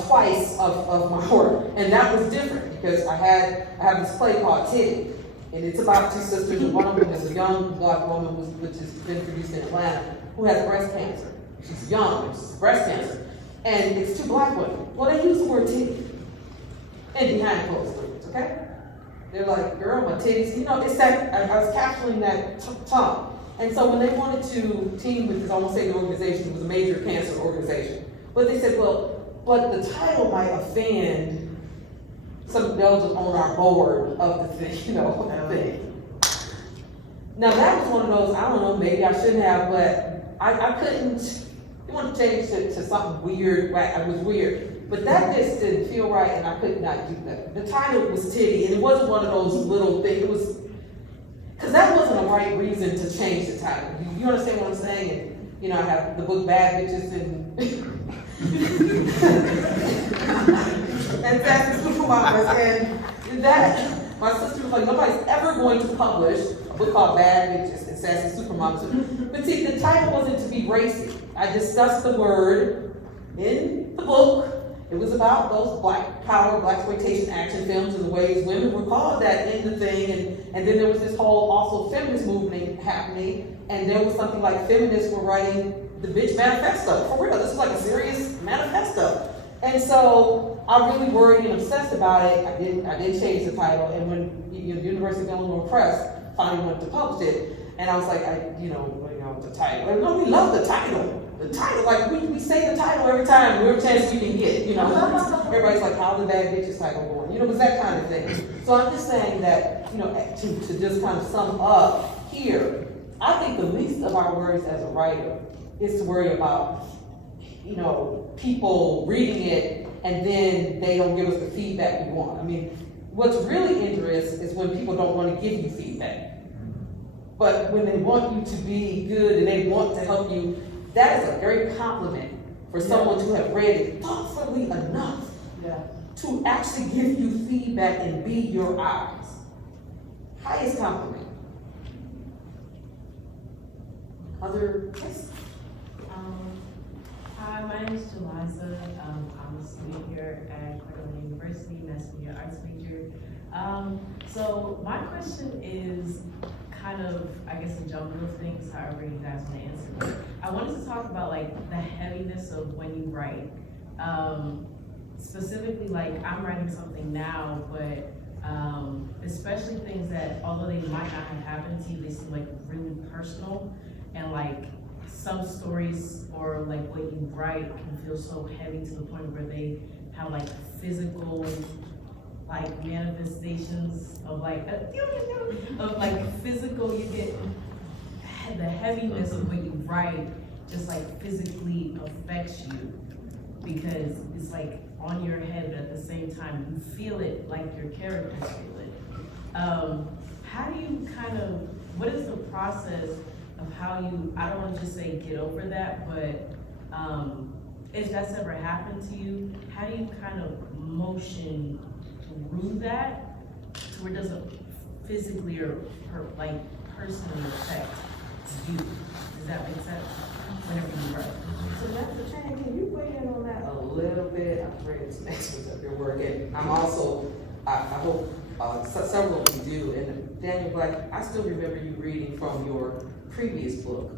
twice of my work, and that was different because I have this play called Titty, and it's about two sisters, and one of them is a young black woman which has been produced in Atlanta who has breast cancer. She's young, it's breast cancer, and it's two black women. Well, they use the word titty, and behind closed doors, okay? They're like, girl, my titties, it's that, I was capturing that tongue. And so when they wanted to team with this, I won't say the organization, it was a major cancer organization, but they said, well, but the title might offend some Belgians on our board of the thing, thing. Now that was one of those, I don't know, maybe I shouldn't have, but I couldn't, you want to change to something weird, right? It was weird. But that just didn't feel right, and I could not do that. The title was Titty, and it wasn't one of those little things, it was, because that wasn't the right reason to change the title. You understand what I'm saying? And, I have the book Bad Bitches and and Fast Food for supermarkets, and that, my sister was like, nobody's ever going to publish a book called Bad Bitches and Sassy Supermarkets. But see, the title wasn't to be racy. I discussed the word in the book. It was about those black power, black exploitation action films and the ways women were called that in the thing. And then there was this whole also feminist movement happening. And there was something like feminists were writing the bitch manifesto. For real, this is like a serious manifesto. And so I really worried and obsessed about it. I did change the title. And when the University of Illinois Press finally wanted to publish it, and I was like, the title. Like, no, we love the title. The title, like we say the title every time, every chance we can get, Everybody's like, how's the Bad Bitches title going? It was that kind of thing. So I'm just saying that, to just kind of sum up here, I think the least of our worries as a writer is to worry about, people reading it and then they don't give us the feedback we want. I mean, what's really injurious is when people don't want to give you feedback. But when they want you to be good and they want to help you, that is a great compliment for someone to have read it thoughtfully enough to actually give you feedback and be your eyes. Highest compliment. Other questions? Hi, my name is Jeliza. I'm a student here at Cornell University, mass media arts major. So my question is kind of, I guess, a jumble of things, however you guys want to answer. But I wanted to talk about like the heaviness of when you write. Specifically, like I'm writing something now, but especially things that, although they might not have happened to you, they seem like really personal, and like some stories or like what you write can feel so heavy to the point where they have like physical like manifestations of like physical, you get the heaviness of what you write just like physically affects you because it's like on your head, but at the same time you feel it like your characters feel it. How do you what is the process of how you, I don't want to just say get over that, but if that's ever happened to you, how do you motion through that to where it doesn't physically or personally affect you? Does that make sense? Whenever you write. So Chang, can you weigh in on that a little bit? I'm afraid this next one's up your work, and I'm also, I hope several of you do, and Daniel Black, I still remember you reading from your previous book,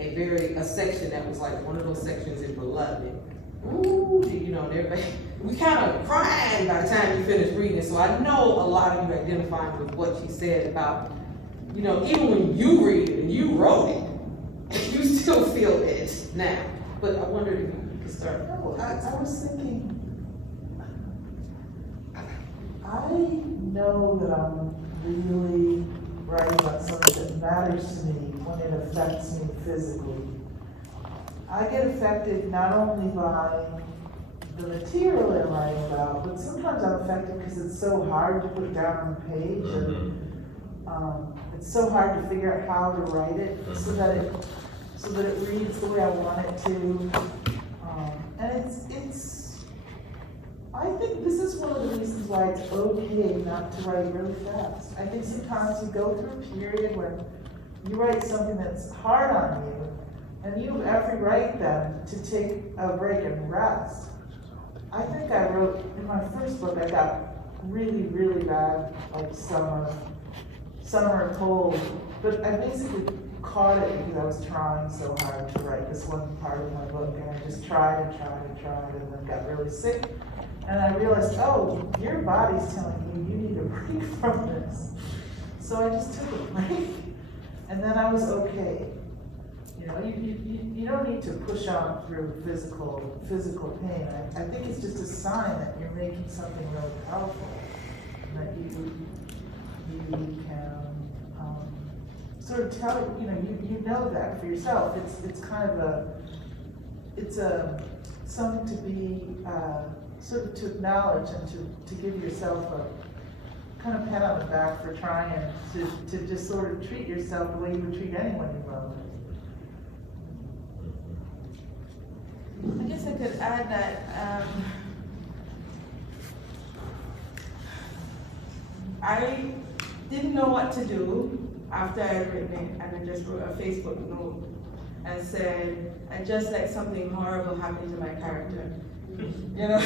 a section that was like one of those sections in Beloved. Ooh, and everybody, we kind of cried by the time you finished reading it, so I know a lot of you identified with what you said about, even when you read it and you wrote it, you still feel it now. But I wondered if you could start. No, I was thinking, I know that I'm really writing about something that matters to me when it affects me physically. I get affected not only by the material I'm writing about, but sometimes I'm affected because it's so hard to put down on the page, and it's so hard to figure out how to write it so that it reads the way I want it to. And I think this is one of the reasons why it's okay not to write really fast. I think sometimes you go through a period where you write something that's hard on you, and you have every right then to take a break and rest. I think I wrote, in my first book, I got really, really bad, like summer and cold, but I basically caught it because I was trying so hard to write this one part of my book, and I just tried and then got really sick. And I realized, oh, your body's telling you need a break from this. So I just took a break, and then I was okay. You don't need to push on through physical pain. I think it's just a sign that you're making something really powerful, and that you can sort of tell, you know that for yourself. It's kind of something to be sort of to acknowledge and to give yourself a kind of pat on the back for trying to just sort of treat yourself the way you would treat anyone you love. I guess I could add that I didn't know what to do after I had written it, and I just wrote a Facebook note and said, I just let something horrible happen to my character. You know,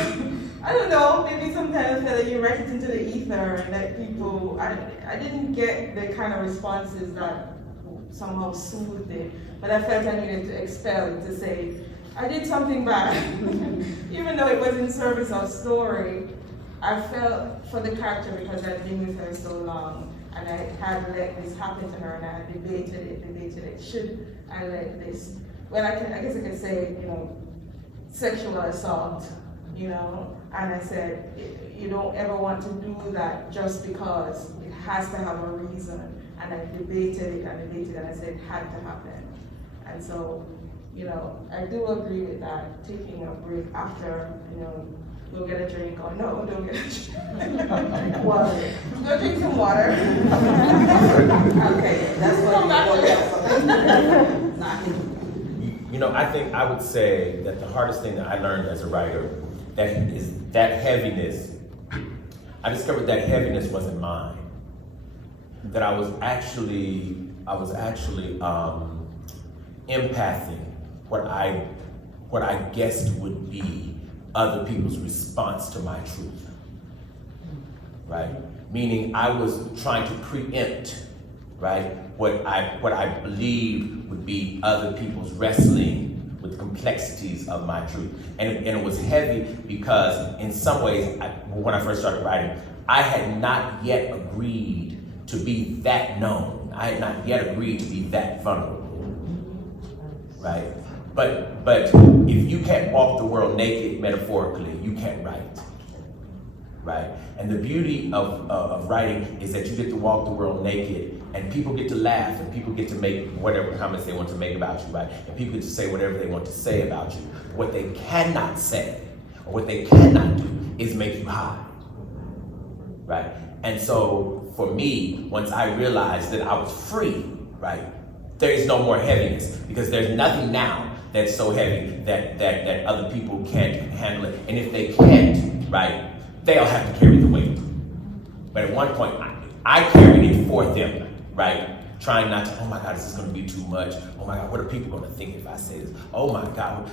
I don't know, maybe sometimes that you write it into the ether and that people, I didn't get the kind of responses that somehow soothed it, but I felt I needed to expel it, to say, I did something bad. Even though it was in service of story, I felt for the character because I'd been with her so long and I had let this happen to her and I had debated it. Should I let this? Well, I guess I could say, you know, sexual assault, you know, and I said, you don't ever want to do that just because it has to have a reason. And I debated it and I said it had to happen. And so, you know, I do agree with that, taking a break after, you know, go get a drink, or no, don't get a drink. Water. Go drink some water. Okay, that's what You know, I think I would say that the hardest thing that I learned as a writer is that heaviness. I discovered that heaviness wasn't mine. That I was actually empathing what I guessed would be other people's response to my truth, right? Meaning I was trying to preempt, right, what I believed would be other people's wrestling with the complexities of my truth. And it was heavy because in some ways, when I first started writing, I had not yet agreed to be that known. I had not yet agreed to be that vulnerable, right? But if you can't walk the world naked, metaphorically, you can't write, right? And the beauty of writing is that you get to walk the world naked and people get to laugh and people get to make whatever comments they want to make about you, right? And people get to say whatever they want to say about you. What they cannot say or what they cannot do is make you hide, right? And so for me, once I realized that I was free, right, there is no more heaviness because there's nothing now that's so heavy that other people can't handle it. And if they can't, right, they'll have to carry the weight. But at one point, I carried it for them, right? Trying not to, oh my God, is this gonna be too much? Oh my God, what are people gonna think if I say this? Oh my God,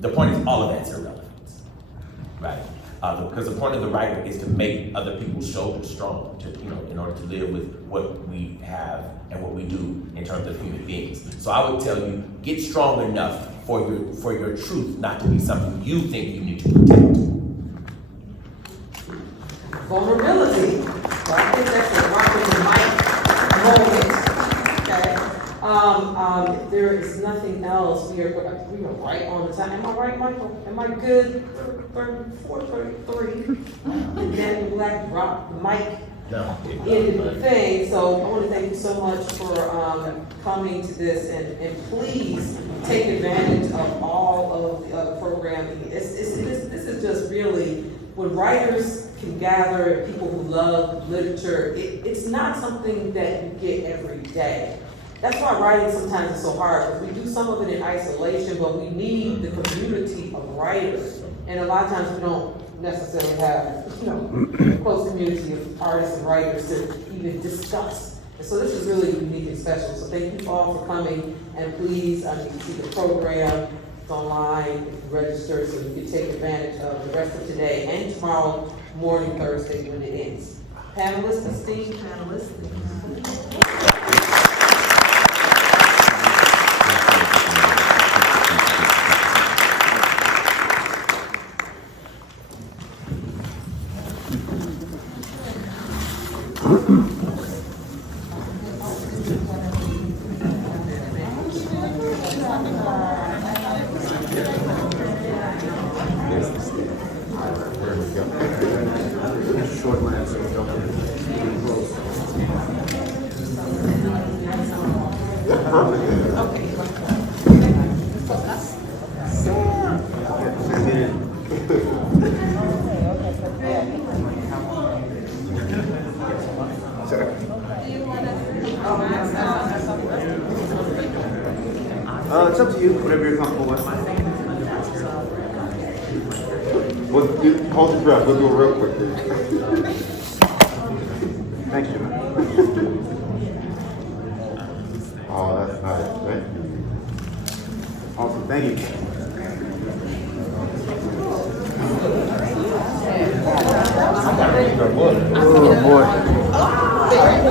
the point is all of that's irrelevant, right? Because the point of the writer is to make other people's shoulders strong, to, you know, in order to live with what we have and what we do in terms of human beings. So I would tell you, get strong enough for your truth not to be something you think you need to protect. Vulnerability. So I think that's a Martin and Mike moment. Okay. There is nothing else. We are right on the time. Am I right, Michael? Am I good? 34, 33. And then Black drop the mic in the thing. So I want to thank you so much for coming to this, and please take advantage of all of the other programming. This is just really when writers can gather, people who love literature. It's not something that you get every day. That's why writing sometimes is so hard, because we do some of it in isolation, but we need the community of writers. And a lot of times we don't necessarily have, you know, a close community of artists and writers to even discuss. And so this is really unique and special. So thank you all for coming, and please, you can see the program, it's online, you can register so you can take advantage of the rest of today and tomorrow morning, Thursday, when it ends. Panelists, esteemed panelists. It's up to you, whatever you're comfortable with. Hold your breath, we'll do it real quick. Thank you. Oh, that's nice. Thank you. Awesome. Thank you. I gotta read your book. Oh, boy.